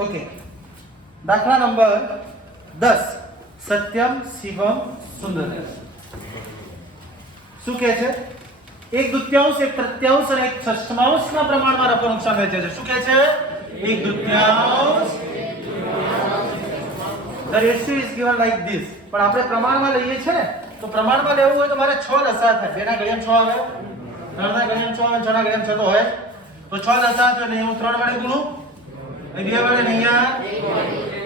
Okay, दाखला number 10 सत्यम शिवम सुंदर શું કહે છે? 1/2 1/3 અને 1/6 ના પ્રમાણમાં રફો નુકસાન વહેંચે છે. શું કહે છે? 1/2 the ratio is given like this. પણ આપણે પ્રમાણમાં લઈએ છે ને, તો પ્રમાણમાં લેવું હોય તો મારે 6 લસા થાય. જેના ઘડિયામાં 6 આવે, 3 ના ઘડિયામાં 6 આવે, 6 ના ઘડિયામાં 6 તો હોય. તો 6 લસા થાય એટલે હું 3 વડે ગુણું, અહીં 2 વડે નહીં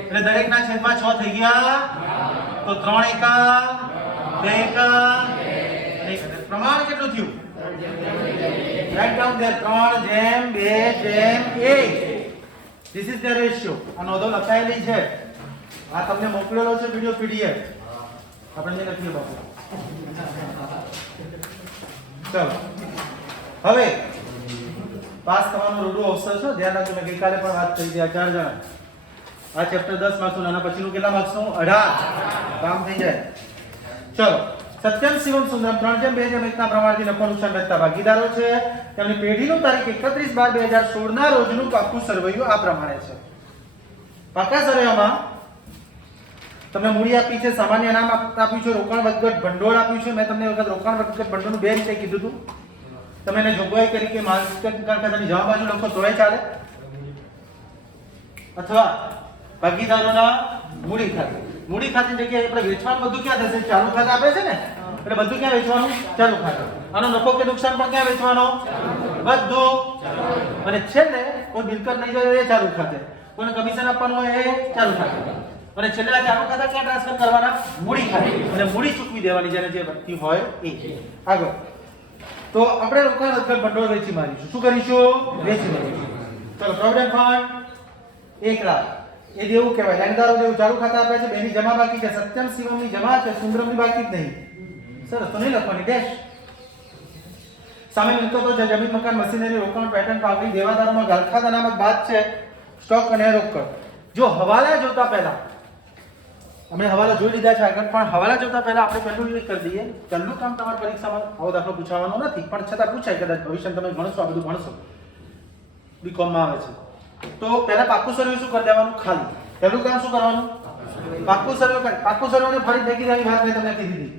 એટલે દરેકના છેદમાં 6 થઈ ગયા. તો 3 એકા 2 એકા પ્રમાણ કેટલું થયું? Write down there 3:2:1. This is the ratio. આ નોંધો લખાયેલી છે, આ તમને મોકલેલો છે વિડિયો પીડીએફ. આપણે જે લખીએ બાપુ. ચલો હવે પાસ થવાનો રૂડો અવસર છે. ધ્યાન રાખજો, મેં ગઈકાલે પણ વાત કરી હતી. આ 4 જણા આ ચેપ્ટર 10 માર્ક્સનું, આના પછીનું કેટલા માર્ક્સનું? 18. કામ થઈ જાય. ચલો, સત્યમ શિવમ સુંદરમ 3:2:1 ના પ્રમાણથી નફો નુકસાન વહેંચતા ભાગીદારો છે. તેમની પેઢીનું તારીખ 31/12/2016 ના રોજનું પાકું સરવૈયું આ પ્રમાણે છે. પાકા સરવૈયામાં તમને મૂડી આપી છે, સામાન્ય નામ આપ્યું છે, રોકાણ વધઘટ ભંડોળ આપ્યું છે. મેં તમને વખત રોકાણ વધઘટ ભંડોળનું બે રીતે કીધું હતું. તમે એને જોગવાઈ કરી કે માલકિયત ખાતાની જવાબ બાજુ લખો તોય ચાલે, અથવા ભાગીદારોના મૂડી ખાતે. મૂડી ખાતાની જગ્યાએ આપણે વેચવાનું બધું ક્યાં થશે? ચાલુ ખાતા આપે છે ને, એટલે બધું ક્યાં વેચવાનું? ચાલુ ખાતું. આનો નફો કે નુકસાન પણ ક્યાં વેચવાનો? બધું. અને છેલ્લે કોઈ મિલકત નહીં જાય એ ચાલુ ખાતે, કોઈને કમિશન આપવાનું હોય એ ચાલુ ખાતે, અને છેલ્લે આ ચાલુ ખાતા ક્યાં ટ્રાન્સફર કરવાના? મૂડી ખાતે. અને મૂડી ચૂકવી દેવાની જેને જે વ્યક્તિ હોય એ. આગળ તો આપણે રોકાણ વધઘટ ભંડોળ વેચી મારીશું. શું કરીશું? વેચી મારીશું. ચલો, પ્રોવિડન્ટ ફંડ 1 લાખ એ દેવું કહેવાય. લેણદારો દેવું ચાલુ ખાતા આપે છે, બેની જમા બાકી છે. સત્યમ શિવમની જમા છે, સુંદરમની બાકી જ નહીં. સરસ, તો નહીં લખવાની ડેશ. સામે મિલકતો છે, જમીન મકાન મશીનરી રોકાણ પેટર્ન પાવડી દેવાદારોમાં ગાલખાતા નામક બાદ છે, સ્ટોક અને રોકડ. જો હવાલા જોતા પહેલા અમે હવાલા જોઈ લીધા છે આગળ, પણ હવાલા જોતા પહેલા આપણે પહેલું એ કરી દઈએ. પહેલું કામ તમારી પરીક્ષામાં આવો દાખલો પૂછવાનો નથી, પણ છતાં પૂછાય કદાચ ભવિષ્યમાં તમે ભણશો, આ બધું ભણશો, બીકોમ માં આવે છે. તો પહેલા પાકું સર્વે શું કરી દેવાનું? ખાલી. પહેલું કામ શું કરવાનું? પાકું સર્વે. પાકું સર્વે ફરી ભેગી દેવાની વાત મેં તમને કીધી હતી.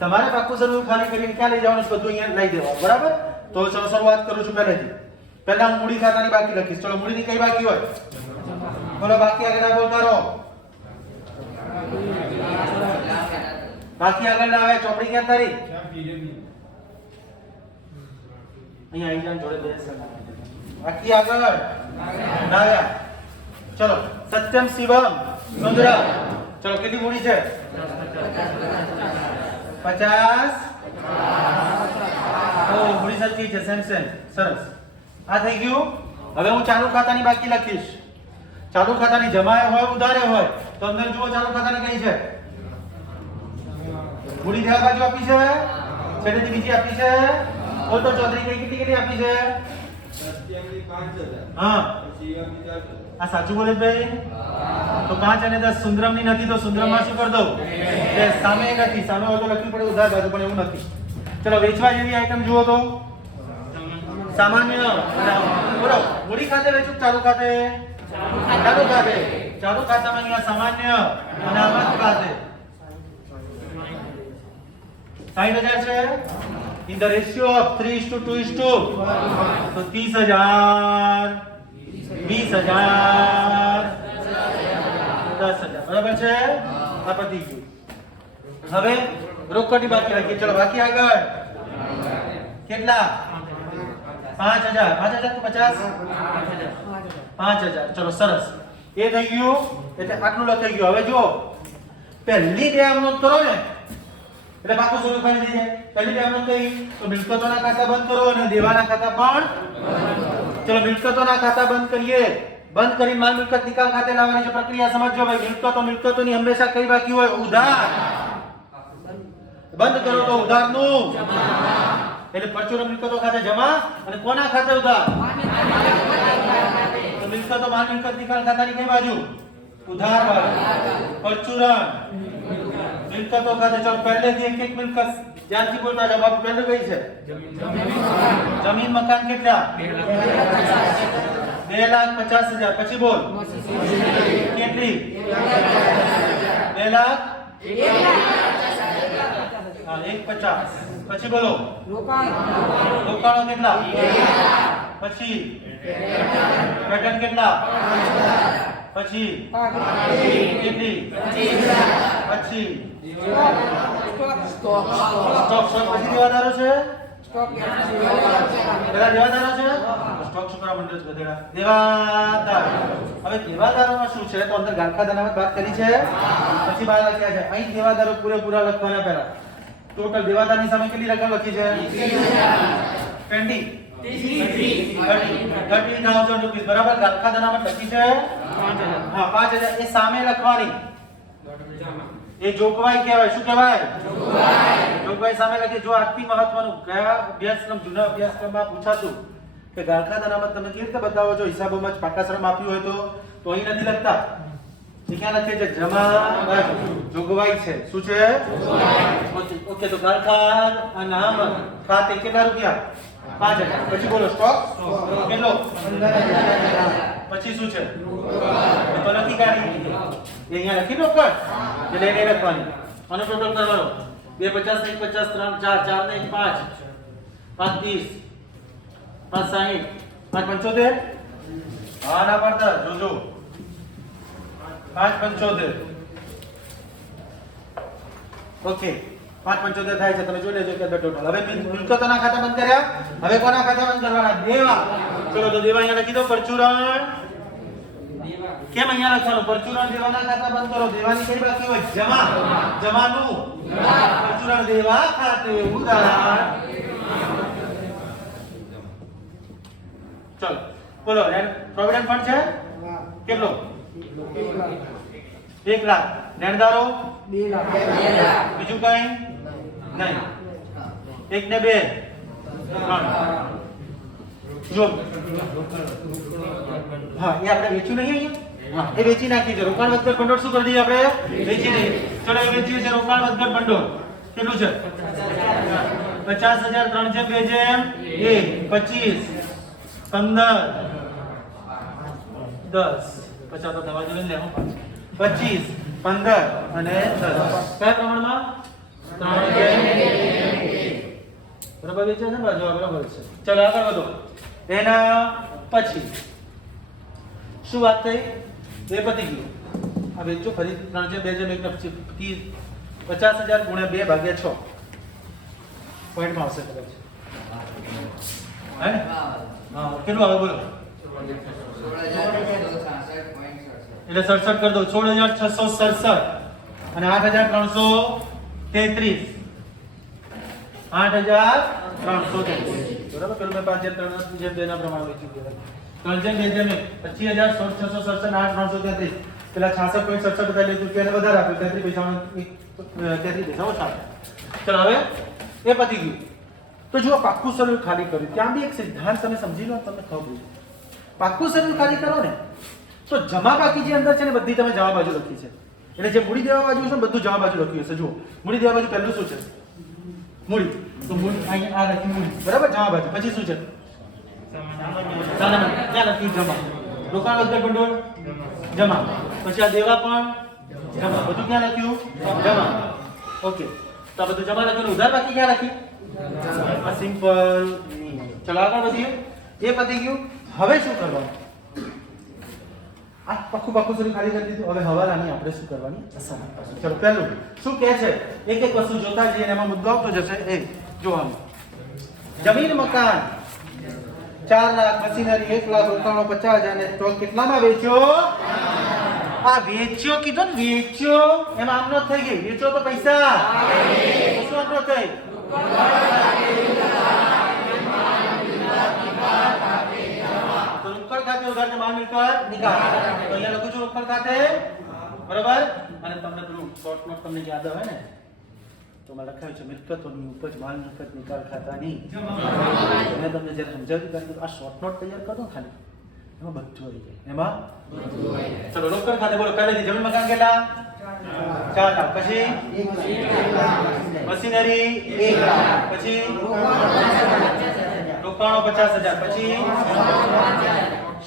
તમારે પાકું સર્વે ખાલી કરીને ક્યાં લઈ જવાનું? બધું અહીંયા લઈ દેવાનું. બરાબર? તો ચલો શરૂઆત કરું છું પહેલેથી. પહેલા હું મૂડી ખાતાની બાકી લખીશ. ચલો, મૂડીની કઈ બાકી હોય? બોલો, બાકી આગળ બોલતા રહો. બાકી આગળ ના આવે. ચોપડી ક્યાં તારી? અહીંયા આવી જાય જોડે બેસ. બાકી આગળ ના. ચલો, સત્યમ શિવમ સુંદરમ. ચલો, કેટલી મૂડી છે? 50. ઓ, મૂડી સરખી છે. સેમ. સરસ, આ થઈ ગયું. હવે હું ચાલુ ખાતાની બાકી લખીશ. ચાલુ ખાતાની જમાએ હોય ઉધારે હોય તો અંદર જુઓ ચાલુ ખાતાની કઈ છે? મૂડી દેવા બાજુ આપી છે, છેલ્લેથી બીજી આપી છે. ઓટો ચૌધરી કઈ કેટલી આપી છે? હા, આ સાચું બોલે ભાઈ? તો 5 અને 10 સુંદરમની નથી, તો સુંદરમમાં શું કરી દઉં? સામે નથી. સામે હોય તો લખવી પડે ઉધાર બાજુ, પણ એવું નથી. ચલો, વેચવા જેવી આઈટમ જુઓ તો સામાન્ય. બોલો, મૂડી ખાતે વેચું ચાલુ ખાતે? ચાલુ ખાતે. ચાલુ ખાતામાં અહીંયા સામાન્ય અને આમાં ખાતે 60,000 છે. In the ratio of 3:2:1 તો 30,000 20,000 10,000. બરાબર છે? આ પતી ગયું. હવે રોકડની બાકી રાખીએ. ચલો, બાકી આગળ કેટલા? 5,000. 5,000 તો 50. 5,000. ચલો, સરસ. એ થઈ ગયું, એટલે આટલું લખાઈ ગયું. હવે જો પહેલી બે આમ નોંધ કરો ને એટલે પાકું શરૂ કરી દઈએ. પહેલી બે આમ નોંધ કરી તો મિલકતોના ખાતા બંધ કરો અને દેવાના ખાતા પણ. ચલો, મિલકતોના ખાતા બંધ કરીએ. બંધ કરી માલ મિલકત નિકાલ ખાતે લાવવાની છે પ્રક્રિયા સમજો ભાઈ. મિલકતોની હંમેશા કઈ બાકી હોય? ઉધાર. બંધ કરો તો ઉધારનું. એટલે પરચુરણ મિલકતો ખાતે જમા અને કોના ખાતે ઉધાર? તો મિલકતો માલ મિલકત નિકાલ ખાતાની કઈ બાજુ? ઉધાર બાજુ. પરચુરણ મિલકતો ખાતે. ચલો, પહેલેથી એક મિલકત ધ્યાનથી બોલતા જાઓ. બાપુ પહેલું કઈ છે? જમીન મકાન કેટલા? 2,50,000 પછી બોલ કેટલી 2 લાખ હા 1,50,000 પછી બોલો રોકાણો કેટલા પછી પેટર્ન કેટલા પછી કેટલી પછી સ્ટોક પછી દેવાદારો છે પેલા દેવાદારો છે સ્ટોક શું કરવા મંડળ છે ગધેડા દેવાદાર હવે દેવાદારોમાં શું છે તો અંદર ગાંઠા અનામત વાત કરી છે પછી બહાર લખ્યા છે અહીં દેવાદારો પૂરેપૂરા લખવાના પહેલા ટોટલ દેવાદારની સામે કેટલી રકમ લખી છે પેન્ડિંગ 30,000 રૂપિયા બરાબર ગાંઠા અનામત લખી છે 5,000 હા 5,000 એ સામે લખવાની એ જોગવાઈ કહેવાય શું કહેવાય જોગવાઈ સામે લખી જો આટલી મહત્વનું કયા અભ્યાસક્રમ જૂના અભ્યાસક્રમમાં પૂછાતું કે ગાંઠા અનામત તમે કેવી રીતે બતાવો છો હિસાબોમાં જ પાકાશ્રમ આપ્યું હોય તો અહીં નથી લખતા ક્યાં લખે છે જમા જોગવાઈ છે શું છે ઓકે તો ગાંઠા અનામત ખાતે કેટલા રૂપિયા 5,000 પછી બોલો સ્ટોક કેટલો 15,000 પછી શું છે તો લખી કાઢી એ અહીંયા લખી દો કર જે લઈને લખવાની આનો ટોટલ કરવાનો 250 150 3 4 4 ને 5 5 30 5 60 5 75 હા ના પડતા જોજો 5 75 ઓકે 5 75 થાય છે તમે જોઈ લેજો કે ટોટલ હવે મિલકતોના ખાતા બંધ કર્યા હવે કોના ખાતા બંધ કરવાના દેવા ચલો તો દેવા અહીંયા લખી દો પરચુરણ કેમ અહીંયા લખવાનું પરચુરણ દેવાના ખાતા બંધ કરો દેવાની કઈ બાકી હોય જમા જમાનું પરચુરણ દેવા ખાતે ઉધાર ચલો બોલો પ્રોવિડન્ટ ફંડ છે કેટલો 1 લાખ લેણદારો 2 લાખ બીજું કઈ નહીં 1 ને 2 જો હા એ આપણે વેચ્યું નહીં અહીંયા એ વેચી નાખી છે રોકાણ વગર ભંડોળ શું કરી દઈએ આપણે વેચી દઈએ ચલો એ વેચીએ છે રોકાણ વગર ભંડોળ કેટલું છે 50,000 3 છે 2 છે 1 25 15 10 50 તો દવા જોઈને લેવું 25 15 અને 10 કયા પ્રમાણમાં 3 બરાબર વેચે છે ને બાજુ બરાબર છે ચલો આગળ વધો એના પછી શું વાત થઈ બે પતી ગયું આ વેચો ફરી 3 છે 2 છે 50,000 ગુણ્યા 2 ભાગ્યા 6 પોઈન્ટમાં આવશે કદાચ હે હા કેટલું આવે બોલો 16,667 એટલે 67 કરી દો 16,667 અને 8,333 8,333 બરાબર પેલું મેં 5 3 2 ના પ્રમાણે વેચ્યું કે 3 જેમ 2 જેમ 25,667 8,333 પેલા 66.67 બતા લીધું કે એને વધારે આપ્યું 33 પૈસા 33 પૈસા ઓછા ચલો હવે એ પતી ગયું તો જો પાક્કું શરીર ખાલી કર્યું ત્યાં બી એક સિદ્ધાંત તમે સમજી લો તમને ખબર પડે પાક્કું શરીર ખાલી કરો ને તો જમા બાકી જે અંદર છે ને બધી તમે જમા બાજુ લખી છે એટલે જે મૂડી દેવા બાજુ છે ને બધું જમા બાજુ લખ્યું હશે જુઓ મૂડી દેવા બાજુ પહેલું શું છે મૂડી તો મૂડી અહીંયા આ લખી મૂડી બરાબર જમા બાજુ પછી શું છે સામાન્ય ક્યાં લખ્યું જમા રોકાણ વગર ભંડોળ જમા પછી આ દેવા પણ જમા બધું ક્યાં લખ્યું જમા ઓકે તો આ બધું જમા લખ્યું ઉધાર બાકી ક્યાં લખી આ સિમ્પલ ચલો આગળ વધીએ એ પતી ગયું હવે શું કરવાનું આ પાકું સુધી ખાલી કરી દીધું હવે હવાલાની આપણે શું કરવાની અસર ચલો પહેલું શું કહે છે એક એક વસ્તુ જોતા જઈએ અને એમાં મુદ્દો આવતો જશે એ જોવાનું જમીન મકાન 4 લાખ મશીનરી 1 લાખ રોકાણો 50,000 અને સ્ટોક કેટલામાં વેચ્યો આ વેચ્યો કીધો ને વેચ્યો એમાં આમ ન થઈ ગઈ વેચો તો પૈસા શું આમ ન થઈ રોકડ ખાતે ઉધાર માલ મિલકત નિકાલ તો અહીંયા લખું છું રોકડ ખાતે બરાબર અને તમને પેલું શોર્ટ નોટ તમને યાદ આવે ને તો મેં લખાયું છે મિલકતોની ઉપજ માલ મિલકત નિકાલ ખાતાની મેં તમને જ્યારે સમજાવ્યું કે આ શોર્ટ નોટ તૈયાર કરો ખાલી એમાં બધું આવી જાય એમાં ચલો રોકડ ખાતે બોલો પહેલેથી જમીન મકાન કેટલા 4 લાખ પછી મશીનરી 1 લાખ પછી રોકાણો 50,000 પછી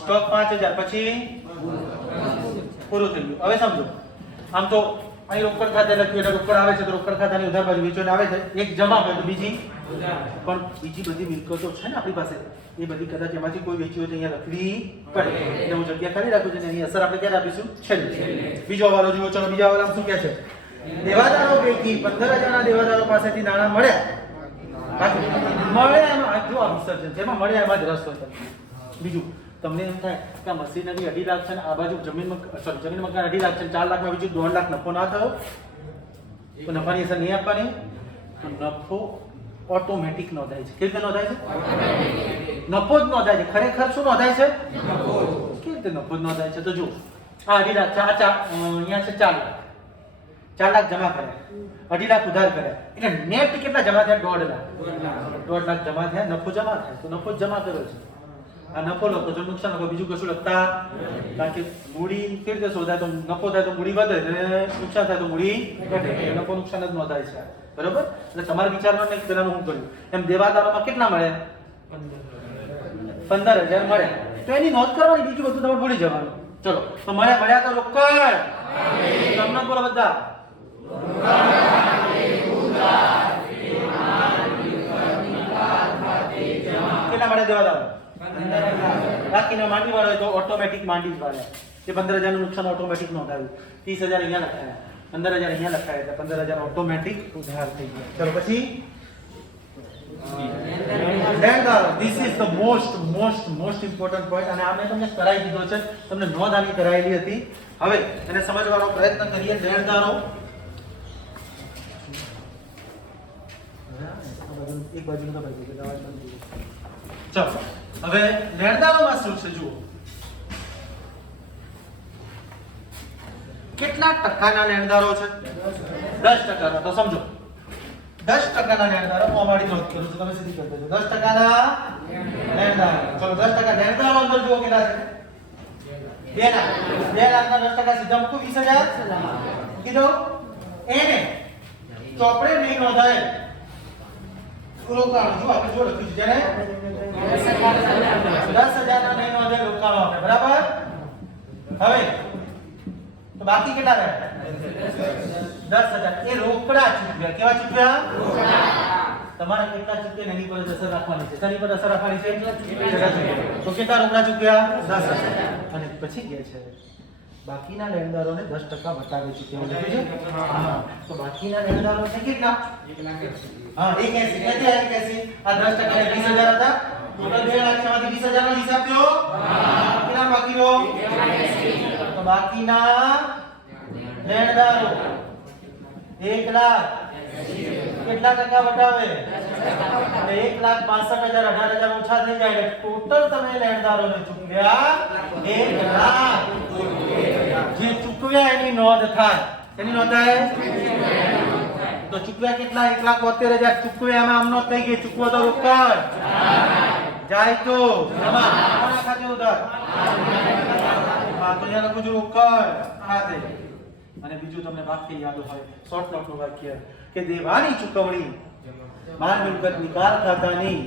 સ્ટોક 5000 પછી પૂરું થઈ ગયું. હવે સમજો, આમ તો અહીં રોકડ ખાતે લખ્યું એટલે રોકડ આવે છે તો રોકડ ખાતાની ઉધાર બાજુ વેચવાને આવે છે. એક જમા હોય તો બીજી, પણ બીજી બધી મિલકતો છે ને આપણી પાસે, એ બધી કદાચ એમાંથી કોઈ વેચી હોય તો અહીંયા લખવી પડે. એટલે હું જગ્યા ખાલી રાખું છું, એની અસર આપણે ક્યારે આપીશું? છેલ્લે. બીજો હવાલો જુઓ. ચલો, બીજા હવાલામાં શું કહે છે? દેવાદારો પૈકી 15000 ના દેવાદારો પાસેથી નાણાં મળ્યા. મળ્યા એમાં જો આ વિસર્જન છે, એમાં મળ્યા એમાં જ રસ હોય. બીજું તમને એમ થાય કે આ મશીનરી 2.5 લાખ છે ને આ બાજુ જમીન મકાન 2.5 લાખ છે, 4 લાખમાં બીજું 2 લાખ નફો ના થયો તો નફાની અસર નહીં આપવાની. નફો ઓટોમેટિક નોંધાય છે. કેવી રીતે નોંધાય છે? નફો જ નોંધાય છે. ખરેખર શું નોંધાય છે? કેવી રીતે નફો જ નોંધાય છે? તો જો આ 2.5 લાખ છે, અહીંયા છે 4 લાખ. 4 લાખ જમા કર્યા, 2.5 લાખ ઉધાર કર્યા, એટલે નેટ કેટલા જમા થયા? 1.5 લાખ. 1.5 લાખ જમા થયા, નફો જમા થાય તો નફો જ જમા કર્યો છે. આ નફો લખો જો નુકસાન લખો, બીજું કશું લખતા. કારણ કે મૂડી કેવી રીતે શોધાય? તો નફો થાય તો મૂડી વધે અને નુકસાન થાય તો મૂડી ઘટે. નફો નુકસાન જ નોંધાય છે. બરોબર? એટલે તમારે વિચારવાનું નહીં પેલાનું હું કર્યું એમ. દેવાદારોમાં કેટલા મળે? 15000 મળે તો એની નોંધ કરવાની, બીજું બધું તમે ભૂલી જવાનું. ચલો, તો મળ્યા તો રોકડ. તમને બોલો બધા. કેટલા મળે દેવાદારો? બાકીનો માંડી વાળો હોય તો ઓટોમેટિક માંડી જ વાળે. કે 15000 નું નુકસાન ઓટોમેટિક નોંધાયું, 30000 અહીંયા લખાયા, 15000 અહીંયા લખાયા, એટલે 15000 ઓટોમેટિક ઉધાર થઈ ગયા. ચલો પછી લેણદારો. This is the most important point. અને આ મેં તમને કરાવી દીધો છે, તમને નોંધ આની કરાયેલી હતી. હવે એને સમજવાનો પ્રયત્ન કરીએ. લેણદારો એક બાજુ તો ભાઈ ચલો, હવે લેણદારોમાં શું છે જુઓ. કેટલા ટકાના લેણદારો છે? 10%. તો સમજો 10%ના લેણદારો. હું અમારી નોંધ કરું છું, તમે સીધી કરી દેજો. 10%ના લેણદારો. ચલો, 10% લેણદારો અંદર જુઓ કેટલા છે? 2 લાખ. 2 લાખના 10% સીધા મૂકો 20000 કીધો. એને ચોપડે નહીં નોંધાય રોકાણો. જો આપણે જો લખ્યું છે જેને 10000 ના નહીં નોંધે રોકાણો આપણે. બરાબર? હવે તો બાકી કેટલા રહે? 10000. એ રોકડા ચૂકવ્યા. કેવા ચૂકવ્યા? તમારે કેટલા ચૂકવ્યા એની પર અસર રાખવાની છે. શેની પર અસર રાખવાની છે? તો કેટલા રોકડા ચૂકવ્યા? 10000. અને પછી કે છે બાકીના લેણદારોને 10% બતાવે છે. કેવું લખ્યું છે? હા, તો બાકીના લેણદારો છે કેટલા? 1 લાખ. હા, 81. કેટલા 81? આ 10% એટલે 20000 હતા. ટોટલ 2 લાખ માંથી 20000 નો હિસાબ થયો. હા, કેટલા બાકીનો? 81. તો બાકીના લેણદારો 1 લાખ કેટલા ટકા વટાવે? 1,65,000 18,000 ઓછા થઈ જાય એટલે ટોટલ તમે લેણદારોને ચૂકવ્યા 1 લાખ. જે ચૂકવ્યા એની નોંધ થાય. એની નોંધ થાય તો ચૂકવ્યા કેટલા? 1,72,000 ચૂકવ્યા. એમાં આમનો થઈ ગઈ. ચૂકવો તો રોકડ જાય તો જમા. કોના ખાતે ઉધાર? હા, તો અહીંયા લખું છું રોકડ ખાતે. અને બીજું તમને વાક્ય યાદ હોય, શોર્ટ નોટનું વાક્ય કે દેવાની ચૂકવણી માલ મિલકત નિકાલ ખાતાની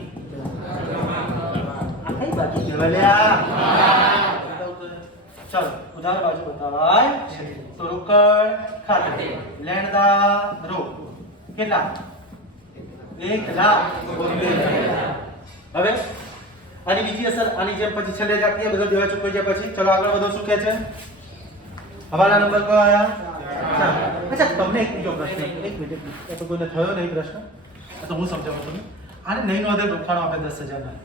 આ કઈ બાજુ કહેવાય? ચાલો ઉધાર બાજુ બતાવાય છે. તો રોકડ ખાતે લેણદારો કેટલા? 1 લાખ. હવે આની બીજી અસર આની જેમ પછી છેલ્લે જાતીય બધો દેવા ચૂકવાઈ ગયા પછી ચલો આગળ વધો. શું કહે છે? હવાલા નંબર કયો આયા? અચ્છા, તમને એક બીજો પ્રશ્ન. એક મિનિટ, એ તો કોઈને થયો નહીં પ્રશ્ન, તો હું સમજાવું તમને. આને નહીં નોંધે રોકાણો આપે 10,000 ના,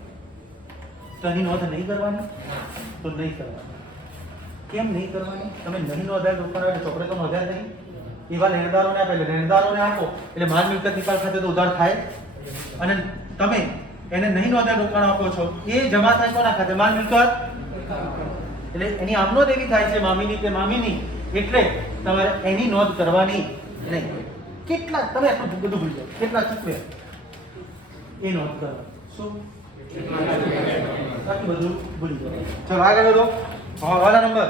તો એની નોંધ નહીં કરવાની? તો નહીં કરવાની. કેમ નહીં કરવાની? તમે નહીં નોંધાય રોકાણો એટલે ચોપડે તો નોંધાય નહીં. એવા લેણદારોને આપે એટલે લેણદારોને આપો એટલે માલ મિલકત નિકાલ ખાતે તો ઉધાર થાય. અને તમે એને નહીં નોંધાય રોકાણો આપો છો એ જમા થાય કોના ખાતે? માલ મિલકત. એટલે એની આમનો એવી થાય છે મામીની કે મામીની, એટલે તમારે એની નોંધ કરવાની નહીં. કેટલા તમે એટલું બધું ભૂલી જાઓ, કેટલા ચૂકવે એ નોંધ કરો. શું? બાકી બધું ભૂલી જાઓ. ચલો આગળ વધો. હવાલા નંબર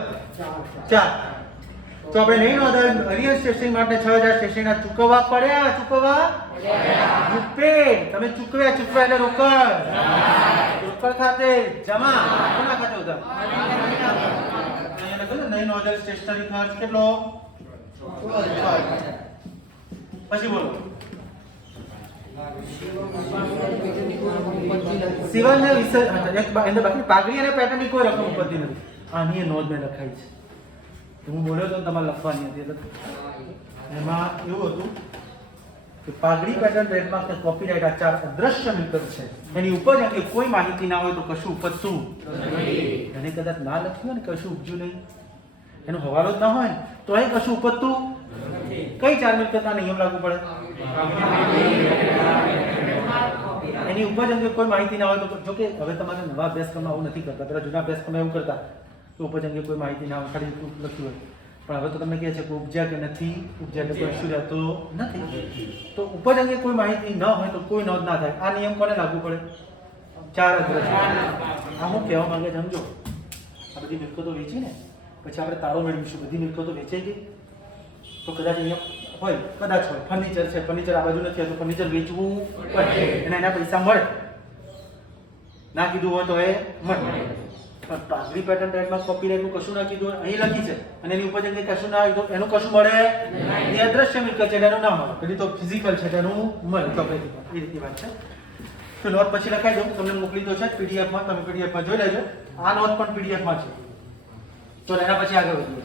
4. તો આપણે નહીં નોંધાય અરિયલ સ્ટેશનરી માટે 6000 સ્ટેશનરીના ચૂકવવા પડ્યા રૂપે તમે ચૂકવ્યા એટલે રોકડ ખાતે જમા કોના ખાતે ઉધાર અહીંયા લખો ને નહીં નોંધાયેલ સ્ટેશનરી ખર્ચ કેટલો પછી બોલો સિવાયના વિષય અંદર બાકી પાઘડી અને પેટર્નની કોઈ રકમ ઉપજતી નથી આની નોંધ મેં લખાઈ છે હું બોલ્યો તો તમારે લખવાની હતી એમાં એવું હતું કે પાઘડી પેટર્ન ટ્રેડમાર્ક કોપીરાઇટ આ 4 અદ્રશ્ય મિલકત છે એની ઉપજ અંગે કોઈ માહિતી ના હોય તો કશું ઉપજતું એને કદાચ ના લખ્યું ને કશું ઉપજ્યું નહીં એનો હવાલો જ ના હોય તો એ કશું ઉપજતું કઈ 4 મિલકતના નિયમ લાગુ પડે એની ઉપજ અંગે કોઈ માહિતી ના હોય તો જો કે હવે તમારે નવા અભ્યાસક્રમમાં આવું નથી કરતા પેલા જૂના અભ્યાસક્રમમાં એવું કરતા કે ઉપજ અંગે કોઈ માહિતી ના હોય ખાલી લખ્યું હોય પણ હવે તો તમને કહે છે કે ઉપજ્યા કે નથી ઉપજ્યા કે કશું રહેતો નથી તો ઉપજ અંગે કોઈ માહિતી ન હોય તો કોઈ નોંધ ના થાય આ નિયમ કોને લાગુ પડે 4 અદ્રશ્ય આ હું કહેવા માંગે સમજો આ બધી મિલકતો વેચી ને પછી આપણે તાળો મેળવીશું બધી મિલકતો વેચાઈ ગઈ તો કદાચ અહીંયા હોય કદાચ હોય ફર્નિચર છે ફર્નિચર આ બાજુ નથી તો ફર્નિચર વેચવું પડે અને એના પૈસા મળે ના કીધું હોય તો એ મળે પણ પાઘડી પેટર્ન ટ્રેડમાર્ક કોપીરાઇટનું કશું ના કીધું અહીં લખી છે અને એની ઉપજ અંગે કશું ના તો એનું કશું મળે એ અદ્રશ્ય મિલકત છે એનું ના મળે પેલી તો ફિઝિકલ છે એનું મળે તો એ રીતની વાત છે તો નોટ પછી લખાઈ દઉં તમને મોકલી દો છે પીડીએફમાં તમે પીડીએફમાં જોઈ લેજો આ નોટ પણ પીડીએફમાં છે તો એના પછી આગળ વધીએ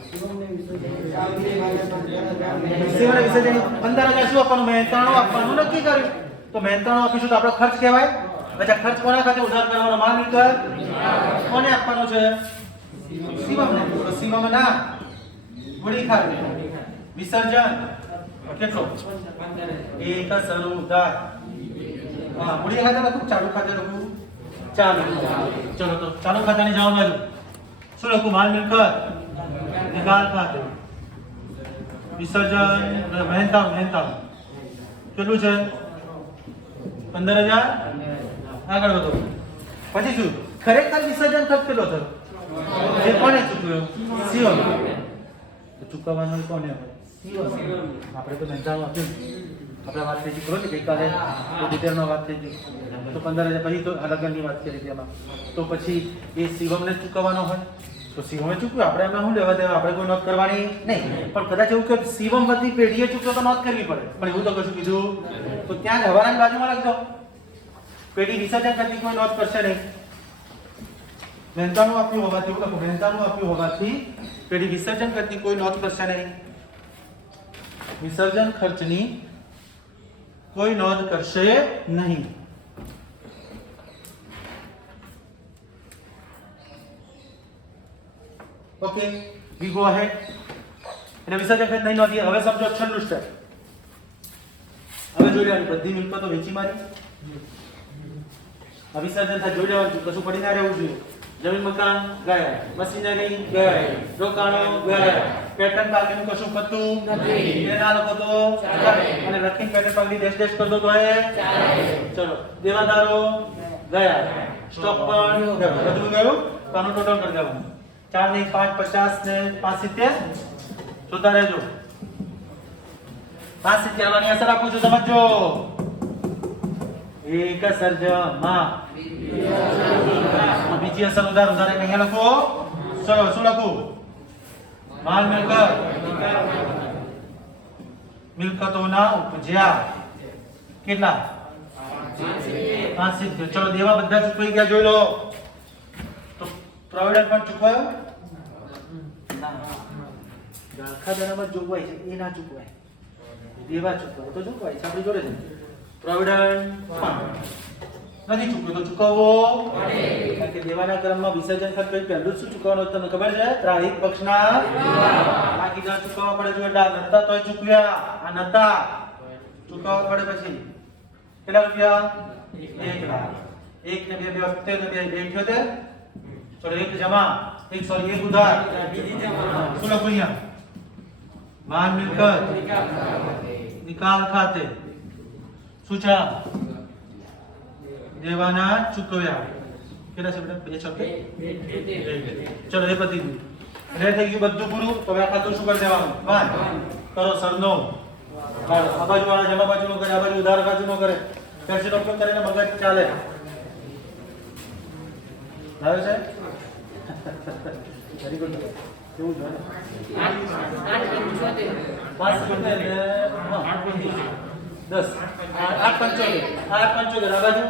સેવાના વિસર્જન 15000 શું આપવાનું મહેનતાણું આપવાનું નક્કી કર્યું તો મહેનતાણું આપીશું તો આપણો ખર્ચ કહેવાય અચ્છા ખર્ચ કોના ખાતે ઉધાર કરવાનો માલ મિલકત કોને આપવાનો છે સીમાને તો સીમામાં ના મૂડી ખાતે વિસર્જન કેટલો 1 ઉધાર હા મૂડી ખાતે લખું ચાલુ ખાતે લખું ચાલુ ચલો તો ચાલુ ખાતાની જવાબ બાજુ શું લખું માલ મિલકત નિકાલ ખાતે વિસર્જન મહેનતાણું કેટલું છે 15000 આગળ વધો પછી શું ખરેખર વિસર્જન ખર્ચ કેટલો થયો એ કોને ચૂકવ્યો સીઓન તો ચૂકવવાનો કોને હોય સીઓન આપણે તો મહેનતાણું આપ્યું આપણે વાત થઈ કરો ને ગઈકાલે ડિટેલમાં વાત થઈ ગઈ તો 15000 પછી તો લગ્નની વાત કરી હતી એમાં તો પછી એ શિવમને ચૂકવવાનો હોય તો શિવમે ચૂક્યું આપણે એમાં શું લેવા દેવા આપણે કોઈ નોંધ કરવાની નહીં પણ કદાચ એવું કે શિવમ બધી પેઢીએ ચૂક્યો તો નોંધ કરવી પડે પણ એવું તો કશું કીધું તો ત્યાં જ હવાલાની બાજુમાં લખજો પેઢી વિસર્જન કરતી કોઈ નોંધ કરશે નહીં મહેનતાણું આપ્યું હોવાથી એવું લખો મહેનતાણું આપ્યું હોવાથી પેઢી વિસર્જન કરતી કોઈ નોંધ કરશે નહીં વિસર્જન ખર્ચની કોઈ નોંધ કરશે નહીં ઓકે વી ગો અહેડ એટલે વિસર્જન ખર્ચ નહીં નોંધી હવે સમજો છેલ્લું સ્ટેપ હવે જોઈ લેવાનું બધી મિલકતો વેચી મારી આ વિસર્જન થાય જોઈ લેવાનું કશું પડી ના રહેવું જોઈએ જમીન મકાન ગયા મશીનરી ગયા રોકાણો ગયા પેટર્ન બાકીનું કશું પતું નથી એ ના લખો તો ચાલે અને લખીને પેટર્ન બાકી ડેશ કરી દો તો એ ચાલે ચલો દેવાદારો ગયા સ્ટોક પણ બધું ગયું તો આનું ટોટલ કરી દેવાનું 4 ને 5 50 ને 5 70 જોતા રહેજો 5 70 વાળી અસર આપું છું સમજો એક સર્જમાં બીજી અસર ઉધાર અહીંયા લખો ચલો શું લખું માલ મિલકતોના ઉપજ્યા કેટલા 5 ચલો દેવા બધા ચૂકવાઈ ગયા જોઈ લો તો પ્રોવિડન્ટ ફંડ ચૂકવાયો દાખલામાં જોગવાઈ છે એ ના ચૂકવાય દેવા ચૂકવાય તો ચૂકવાય છે આપણી જોડે છે પ્રોવિડન્ટ ફંડ નથી ચૂકવ્યો તો ચૂકવવો કારણ કે દેવાના ક્રમમાં વિસર્જન ખર્ચ પહેલું શું ચૂકવવાનું તમને ખબર છે ત્રાહિત પક્ષના બાકી ના ચૂકવવા પડે જો એટલે નતા તોય ચૂકવ્યા આ નતા ચૂકવવા પડે પછી કેટલા રૂપિયા 1 લાખ 1 ને 2 70 ને 2 78 ચલો 1 જમા 1 ઉધાર શું લખું અહીંયા માલ મિલકત નિકાલ ખાતે શું છે દેવાના ચૂકવ્યા કેટલા છે બેટા 2 6 ચલો એ પતી ગયું રે થઈ ગયું બધું પૂરું. તો હવે આ ખાતું શું કરી દેવાનું? બંધ કરો સરનો. કાઢો. આ બાજુ વાળા જમા બાજુ નો કરે, આ બાજુ ઉધાર બાજુ નો કરે. પેન્સિલ ઉપયોગ કરીને મગજ ચાલે. આવે છે? Very good. કેવું છે? 10 875 875 આ બાજુ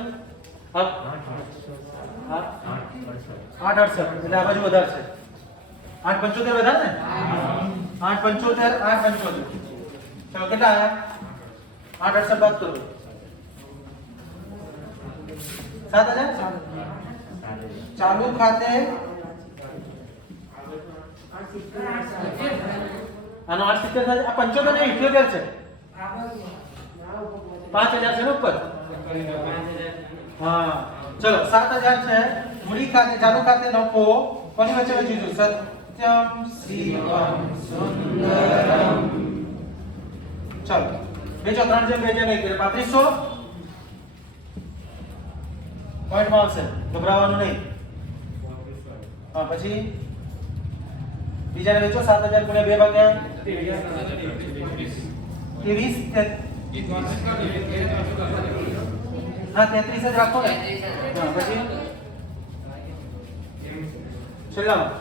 868 એટલે આ બાજુ વધારે છે. 875 વધારે ને? 875 875. ચલો કેટલા આયા? 868 બાદ કરો. 7000 ચાલુ ખાતે આનો 870 થાય. આ 75 ને 78 છે. 5000 છે ને ઉપર? હા ચલો 7000 છે. મૂડી ખાતે ચાલુ ખાતે નફો કોની વચ્ચે વેચીશું? સત્યમ શિવમ સુંદરમ. ચલો વેચો 3 જેમ 2 જેમ 1 3500 પોઈન્ટ માં આવશે. ગભરાવાનું નહીં. હા પછી બીજાને વેચો 7000 ગુણ્યા 2 ભાગ્યા 23 હા 33 જ રાખો ને. હા પછી છેલ્લામાં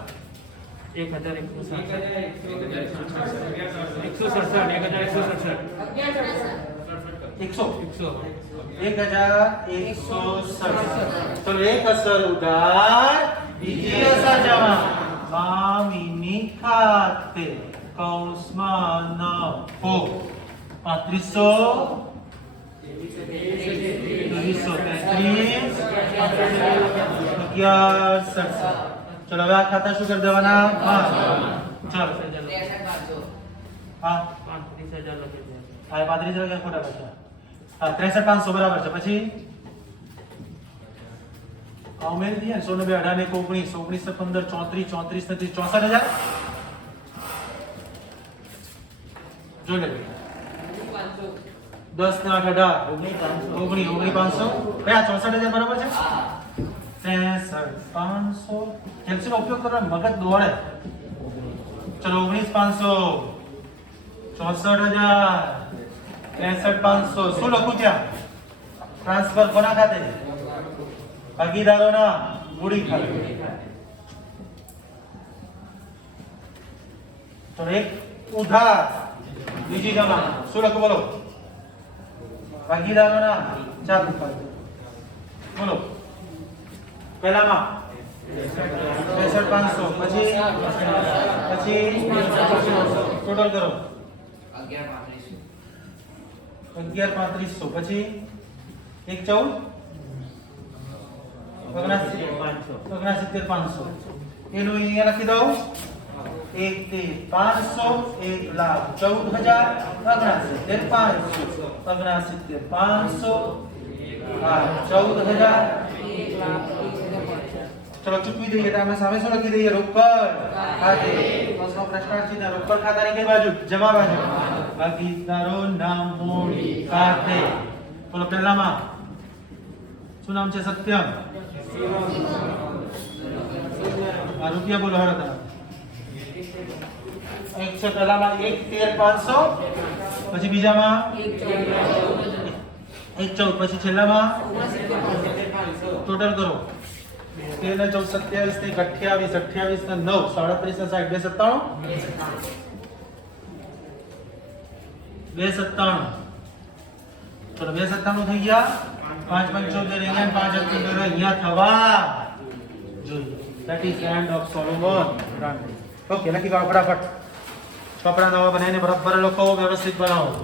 1167 તો એક અસર ઉધાર બીજી અસર જમા. મામીની ખાતે કૌંસમાં નફો 3500 ચલો હવે આ ખાતા શું કરી દેવાના? ચલો હા 35,000 લખી ખોટા બચ્યા. હા 63,500 બરાબર છે. પછી ઉમેરી દઈએ ને 100 ને 2 18 ને 19 19 ને 15 34 34 ને 64,000 જોઈ લે. 10 ને 8 18 19,500 કયા 64,000 બરાબર છે? 63,500 કેલ્સીનો ઉપયોગ કરવાનો મગજ દોડે. ચલો 19,500 64,000 63,500 શું લખું ત્યાં? ટ્રાન્સફર કોના ખાતે? ભાગીદારોના મૂડી ખાતે. તો એક ઉધાર બીજી જમા. શું લખું બોલો? ભાગીદારોના ચાલુ ખાતે. બોલો પહેલામાં 63,500 પછી ટોટલ કરો 11,3500 પછી 1,14,500 એનું અહીંયા લખી દઉં 1,500 1,14,500 14,000 ચલો ચૂકવી દઈએ. તો અમે સામે શું લખી દઈએ? રોકડ ખાતે. બસનો પ્રશ્ન છે ને રોકડ ખાતાની કઈ બાજુ? જમા બાજુ. ભાગીદારોના મૂડી ખાતે. બોલો પહેલામાં શું નામ છે? સત્યમ. આ રૂપિયા બોલો હળો તમે. એક છે પહેલામાં 1,13,500 પછી બીજામાં 1,14 પછી છેલ્લામાં ટોટલ કરો 13 14 27 28 28 9 37 297 ચલો 297 થઈ ગયા. 5,75 અહીંયા 5,78 અહીંયા થવા જોઈએ. That is end of Solomon. Okay લખી કાઢો ફટાફટ. ચોપડા નવા બનાવીને બરાબર લખો, વ્યવસ્થિત બનાવો.